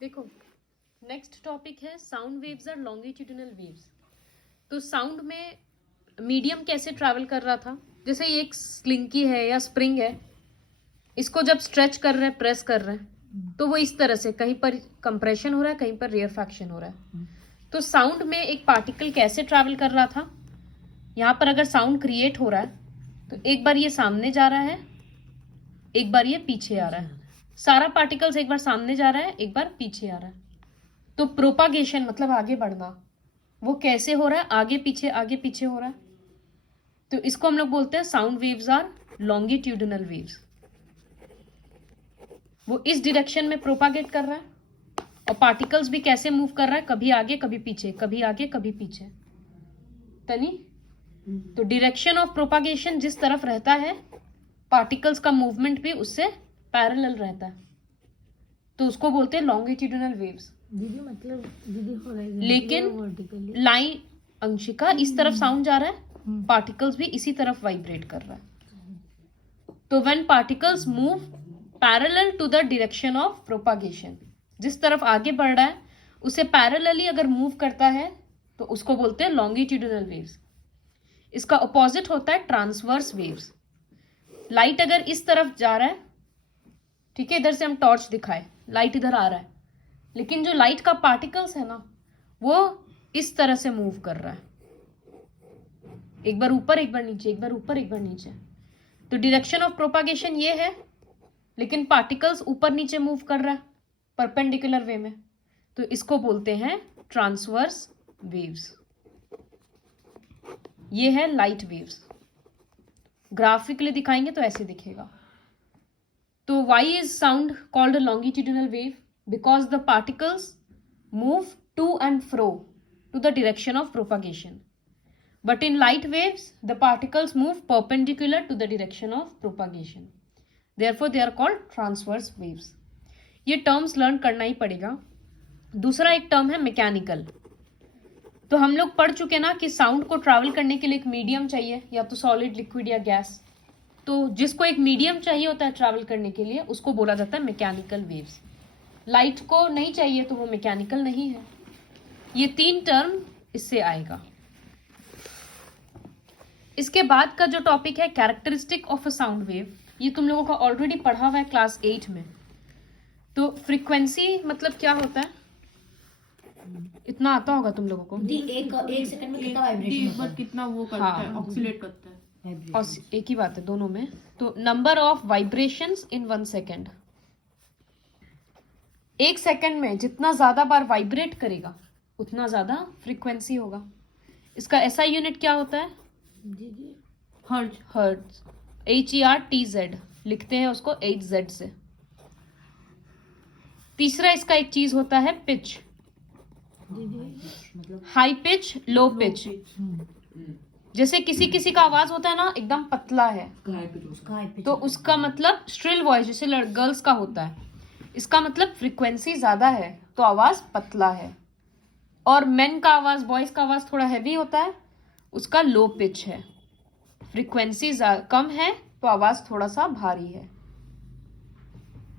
देखो, next topic है sound waves और लॉन्गिट्यूडिनल वेव्स। तो साउंड में मीडियम कैसे ट्रैवल कर रहा था, जैसे ये एक स्लिंकी है या स्प्रिंग है, इसको जब स्ट्रेच कर रहे हैं, प्रेस कर रहे हैं, तो वो इस तरह से कहीं पर कंप्रेशन हो रहा है, कहीं पर रेयरफैक्शन हो रहा है। तो साउंड में एक पार्टिकल कैसे ट्रैवल कर रहा था, यहाँ पर अगर साउंड क्रिएट हो रहा है तो एक बार ये सामने जा रहा है, एक बार ये पीछे आ रहा है। सारा पार्टिकल्स एक बार सामने जा रहा है, एक बार पीछे आ रहा है। तो प्रोपागेशन मतलब आगे बढ़ना, वो कैसे हो रहा है, आगे पीछे हो रहा है। तो इसको हम लोग बोलते हैं sound waves are longitudinal waves. वो इस डायरेक्शन में प्रोपागेट कर रहा है, और पार्टिकल्स भी कैसे मूव कर रहा है, कभी आगे कभी पीछे, कभी आगे कभी पीछे। तनी, तो डायरेक्शन ऑफ प्रोपागेशन जिस तरफ रहता है, पार्टिकल्स का मूवमेंट भी उससे पैरेलल रहता है, तो उसको बोलते हैं लॉन्गिट्यूडिनल वेव्स। दीदी मतलब दीदी लेकिन लाइन अंशिका इस तरफ साउंड जा रहा है, पार्टिकल्स भी इसी तरफ वाइब्रेट कर रहा है। तो when particles move parallel to the direction of propagation, जिस तरफ आगे बढ़ रहा है उसे पैरेलली अगर मूव करता है तो उसको बोलते हैं लॉन्गिट्यूडिनल वेव्स। इसका अपोजिट होता है ट्रांसवर्स वेव्स। लाइट अगर इस तरफ जा रहा है, ठीक है, इधर से हम टॉर्च दिखाए, लाइट इधर आ रहा है, लेकिन जो लाइट का पार्टिकल्स है ना, वो इस तरह से मूव कर रहा है, एक बार ऊपर एक बार नीचे, एक बार ऊपर एक बार नीचे। तो डायरेक्शन ऑफ प्रोपागेशन ये है, लेकिन पार्टिकल्स ऊपर नीचे मूव कर रहा है परपेंडिकुलर वे में, तो इसको बोलते हैं ट्रांसवर्स वेव्स। ये है लाइट वेव्स। ग्राफिकली दिखाएंगे तो ऐसे दिखेगा। तो why is sound called a longitudinal wave? Because the particles move to and fro to the direction of propagation, but in light waves the particles move perpendicular to the direction of propagation, therefore they are called transverse waves. ये terms learn करना ही पड़ेगा। दूसरा एक term है mechanical. तो हम लोग पढ़ चुके ना कि साउंड को ट्रैवल करने के लिए एक मीडियम चाहिए, या तो सॉलिड, लिक्विड या गैस। तो जिसको एक मीडियम चाहिए होता है ट्रैवल करने के लिए, उसको बोला जाता है मैकेनिकल वेव्स। लाइट को नहीं चाहिए तो वो मैकेनिकल नहीं है। ये तीन टर्म इससे आएगा। इसके बाद का जो टॉपिक है characteristic of a sound wave, ये तुम लोगों का ऑलरेडी पढ़ा हुआ है क्लास 8 में। तो फ्रीक्वेंसी मतलब क्या होता है, इतना आता होगा तुम लोगों को। एक सेकंड में कितना वाइब्रेशन होता है, कितना वो करता है, ऑक्सीलेट करता है। और एक ही बात है दोनों में। तो number of vibrations in 1 second. एक सेकेंड में जितना ज्यादा बार वाइब्रेट करेगा उतना ज्यादा फ्रीक्वेंसी होगा। इसका एसआई यूनिट क्या होता है? हर्ट्ज। हर्ट्ज, HERTZ लिखते हैं उसको 8Z से। तीसरा इसका एक चीज होता है pitch, high pitch, low pitch. जैसे किसी किसी का आवाज होता है ना एकदम पतला है, तो उसका मतलब श्रिल वॉइस, जैसे गर्ल्स का होता है, इसका मतलब फ्रीक्वेंसी ज्यादा है तो आवाज पतला है। और मेन का आवाज, बॉयज का आवाज थोड़ा हैवी होता है, उसका लो पिच है। फ्रीक्वेंसी कम है तो आवाज थोड़ा सा भारी है।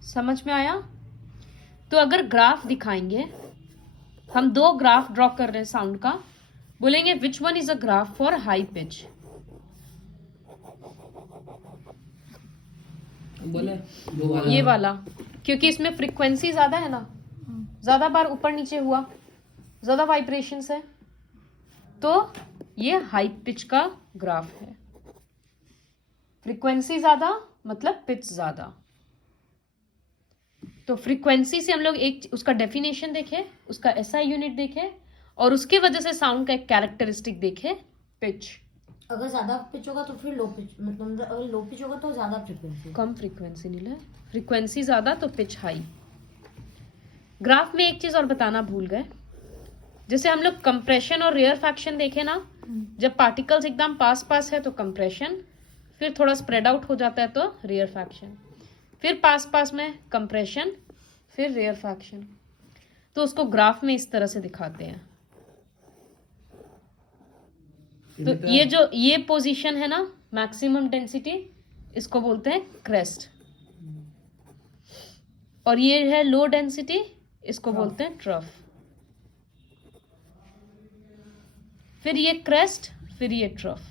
समझ में आया? तो अगर ग्राफ दिखाएंगे, हम 2 ग्राफ ड्रॉ कर रहे हैं साउंड का, बोलेंगे which one is a graph for high pitch? ये वाला, क्योंकि इसमें फ्रीक्वेंसी ज्यादा है ना, ज्यादा बार ऊपर नीचे हुआ, ज्यादा वाइब्रेशंस है, तो ये हाई पिच का ग्राफ है। फ्रीक्वेंसी ज्यादा मतलब पिच ज्यादा। तो फ्रीक्वेंसी से हम लोग एक उसका डेफिनेशन देखे, उसका एसआई यूनिट देखे, और उसकी वजह से साउंड का एक कैरेक्टरिस्टिक देखे, पिच। अगर ज्यादा पिच होगा तो फिर लो पिच, मतलब अगर लो पिच होगा तो ज्यादा फ्रीक्वेंसी, कम फ्रीक्वेंसी नहीं है, फ्रीक्वेंसी ज्यादा तो पिच हाई। ग्राफ में एक चीज और बताना भूल गए, जैसे हम लोग कंप्रेशन और रेयरफैक्शन देखे ना, जब पार्टिकल्स एकदम पास पास है तो कंप्रेशन, फिर थोड़ा स्प्रेड आउट हो जाता है तो रेयरफैक्शन, फिर पास पास में कंप्रेशन, फिर रेयरफैक्शन। तो उसको ग्राफ में इस तरह से दिखाते हैं। तो ये पोजीशन है ना मैक्सिमम डेंसिटी, इसको बोलते हैं क्रेस्ट, और ये है लो डेंसिटी, इसको बोलते हैं ट्रफ। फिर ये क्रेस्ट, फिर ये ट्रफ।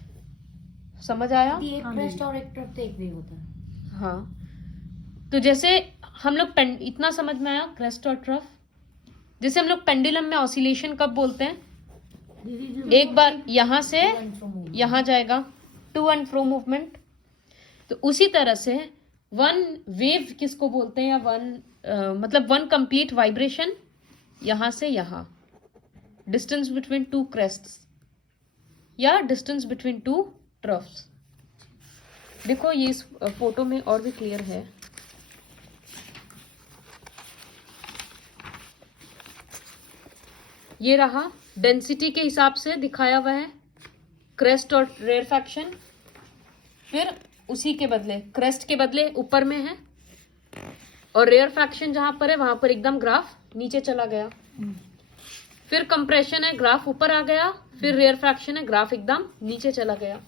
समझ आया? ये एक क्रेस्ट और एक ट्रफ तो एक वेव होता है। हाँ, तो जैसे हम लोग इतना समझ में आया क्रेस्ट और ट्रफ। जैसे हम लोग पेंडुलम में ऑसिलेशन कब बोलते हैं? एक बार यहां से यहां जाएगा, टू एंड फ्रो मूवमेंट। तो उसी तरह से वन वेव किसको बोलते हैं, या मतलब वन कंप्लीट वाइब्रेशन यहां से यहां, डिस्टेंस बिटवीन टू क्रेस्ट्स या डिस्टेंस बिटवीन टू ट्रफ्स। देखो ये इस फोटो में और भी क्लियर है। ये रहा, डेंसिटी के हिसाब से दिखाया हुआ है क्रेस्ट और रेयरफैक्शन। फिर उसी के बदले, क्रेस्ट के बदले ऊपर में है, और रेयरफैक्शन जहां पर है वहां पर एकदम ग्राफ नीचे चला गया। फिर कंप्रेशन है, ग्राफ ऊपर आ गया। फिर रेयरफैक्शन है, ग्राफ एकदम नीचे चला गया।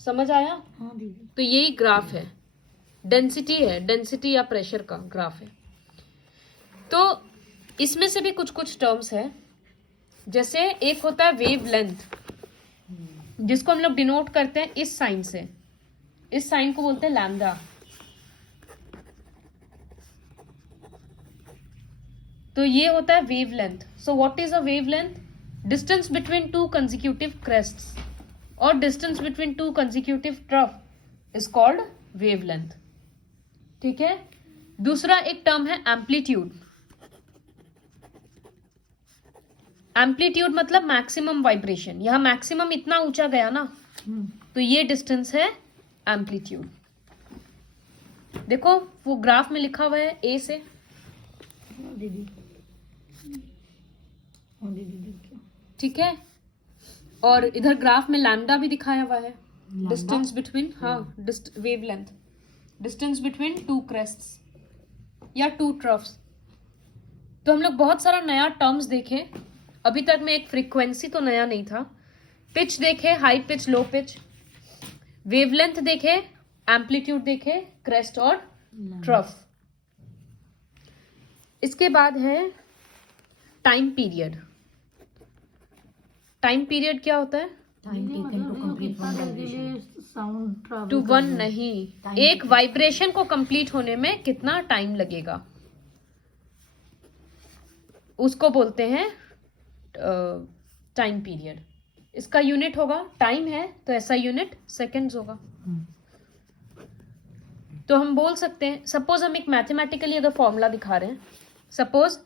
समझ आया? हाँ दीदी। तो यही ग्राफ है, डेंसिटी है, डेंसिटी या प्रेशर का ग्राफ है। तो इसमें से भी कुछ कुछ टर्म्स है, जैसे एक होता है वेव लेंथ, जिसको हम लोग डिनोट करते हैं इस साइन से। इस साइन को बोलते हैं लैम्डा। तो ये होता है wave length. So what is a wave length? Distance between two consecutive crests और distance between two consecutive trough is called wave length. ठीक है। दूसरा एक टर्म है एम्पलीट्यूड। एम्पलीट्यूड मतलब मैक्सिमम वाइब्रेशन। यहां मैक्सिमम इतना ऊंचा गया ना, तो ये डिस्टेंस है एम्पलीट्यूड। देखो वो ग्राफ में लिखा हुआ है ए से। हाँ दीदी। हाँ दीदी। ठीक है। और इधर ग्राफ में लैम्डा भी दिखाया हुआ है, डिस्टेंस बिटवीन, हाँ, wave length, distance between two crests या टू ट्रफ्स। तो हम लोग बहुत सारा नया टर्म्स देखे अभी तक में। एक फ्रीक्वेंसी तो नया नहीं था, पिच देखे, high pitch, low pitch, wavelength देखे, एम्पलीट्यूड देखे, क्रेस्ट और ट्रफ। इसके बाद है टाइम पीरियड। टाइम पीरियड क्या होता है? Time taken to complete one vibration. Sound travel to one नहीं, एक वाइब्रेशन को कंप्लीट होने में कितना टाइम लगेगा, उसको बोलते हैं टाइम पीरियड। इसका यूनिट होगा, टाइम है तो ऐसा यूनिट सेकेंड्स होगा। तो हम बोल सकते हैं, सपोज हम एक मैथमेटिकली अगर फॉर्मूला दिखा रहे हैं, सपोज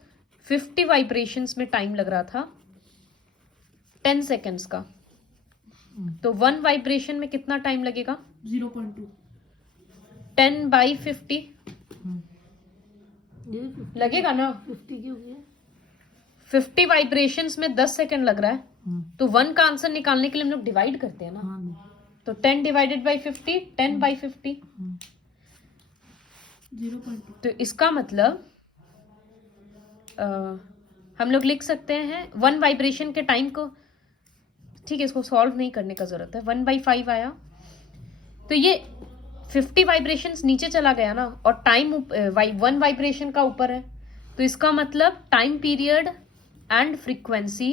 50 वाइब्रेशंस में टाइम लग रहा था 10 सेकेंड्स का, तो वन वाइब्रेशन में कितना टाइम लगेगा? 0.2 10/50 लगेगा ना। 50 क्यों किया? 50 वाइब्रेशंस में 10 सेकेंड लग रहा है, तो वन का आंसर निकालने के लिए हम लोग डिवाइड करते हैं ना। तो 10 डिवाइडेड बाई 50, 10/50। 0.2 तो इसका मतलब हम लोग लिख सकते हैं वन वाइब्रेशन के टाइम को, ठीक है, इसको सॉल्व नहीं करने का जरूरत है। 1/5 आया, तो ये 50 वाइब्रेशंस नीचे चला गया ना, और टाइम वन वाइब्रेशन का ऊपर है। तो इसका मतलब time period and frequency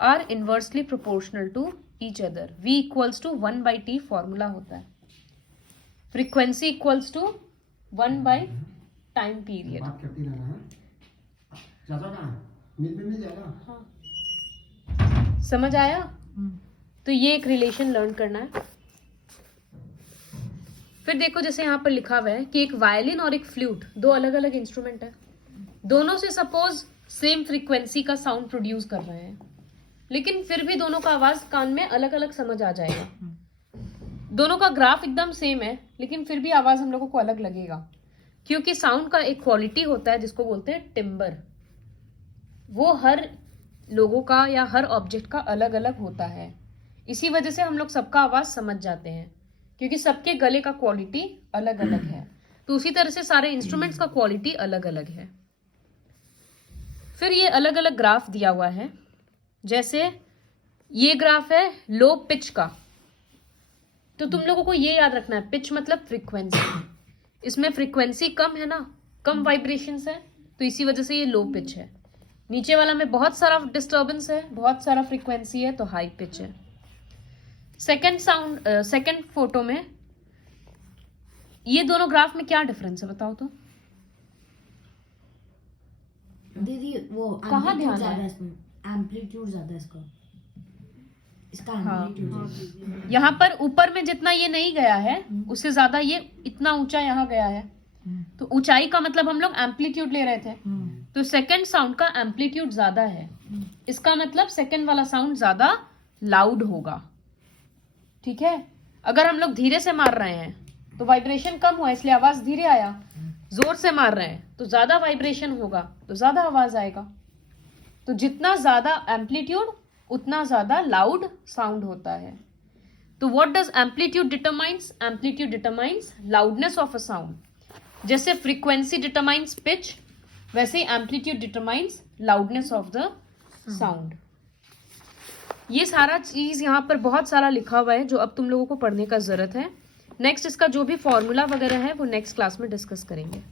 are inversely proportional to each other. V equals to 1/T formula होता है। Frequency equals to 1 time period. बात करती रहना है। ज्यादा कहाँ मिल जाएगा। हाँ, समझ आया? तो ये एक रिलेशन लर्न करना है। फिर देखो जैसे यहाँ पर लिखा हुआ है कि एक वायलिन और एक फ्लूट दो अलग अलग इंस्ट्रूमेंट है, दोनों से सपोज सेम फ्रीक्वेंसी का साउंड प्रोड्यूस कर रहे हैं, लेकिन फिर भी दोनों का आवाज कान में अलग अलग समझ आ जाएगा। दोनों का ग्राफ एकदम सेम है, लेकिन फिर भी आवाज हम लोगों को अलग लगेगा, क्योंकि साउंड का एक क्वालिटी होता है जिसको बोलते हैं टिम्बर। वो हर लोगों का या हर ऑब्जेक्ट का अलग अलग होता है। इसी वजह से हम लोग सबका आवाज समझ जाते हैं, क्योंकि सबके गले का क्वालिटी अलग अलग है। तो उसी तरह से सारे इंस्ट्रूमेंट्स का क्वालिटी अलग अलग है। फिर ये अलग अलग ग्राफ दिया हुआ है, जैसे ये ग्राफ है लो पिच का। तो तुम लोगों को ये याद रखना है, पिच मतलब फ्रीक्वेंसी। इसमें फ्रीक्वेंसी कम है ना, कम वाइब्रेशंस है, तो इसी वजह से ये लो पिच है। नीचे वाला में बहुत सारा डिस्टर्बेंस है, बहुत सारा फ्रीक्वेंसी है, तो हाई पिच है। सेकंड फोटो में ये दोनों ग्राफ में क्या डिफरेंस है बताओ तो। दीदी वो कहाँ ध्यान ज्यादा है? है इसमें, एम्पलीट्यूड ज्यादा है इसका, इसका हाँ। एम्पलीट्यूड यहाँ पर ऊपर में जितना ये नहीं गया है उससे ज्यादा ये इतना ऊंचा यहाँ गया है, तो ऊंचाई का मतलब हम लोग एम्पलीट्यूड ले रहे थे, तो सेकंड साउंड का एम्पलीट्यूड ज्यादा है, इसका मतलब सेकंड वाला साउंड ज्यादा लाउड होगा। ठीक है, अगर हम लोग धीरे से मार रहे हैं तो वाइब्रेशन कम हुआ इसलिए आवाज धीरे आया, जोर से मार रहे हैं तो ज्यादा वाइब्रेशन होगा तो ज्यादा आवाज आएगा। तो जितना ज्यादा एम्पलीट्यूड उतना ज्यादा लाउड साउंड होता है। तो what does amplitude determines? Amplitude determines loudness of a sound. जैसे फ्रीक्वेंसी डिटरमाइंस पिच, वैसे ही amplitude determines loudness of the sound. ये सारा चीज यहाँ पर बहुत सारा लिखा हुआ है जो अब तुम लोगों को पढ़ने का जरूरत है। नेक्स्ट इसका जो भी फॉर्मूला वगैरह है वो नेक्स्ट क्लास में डिस्कस करेंगे।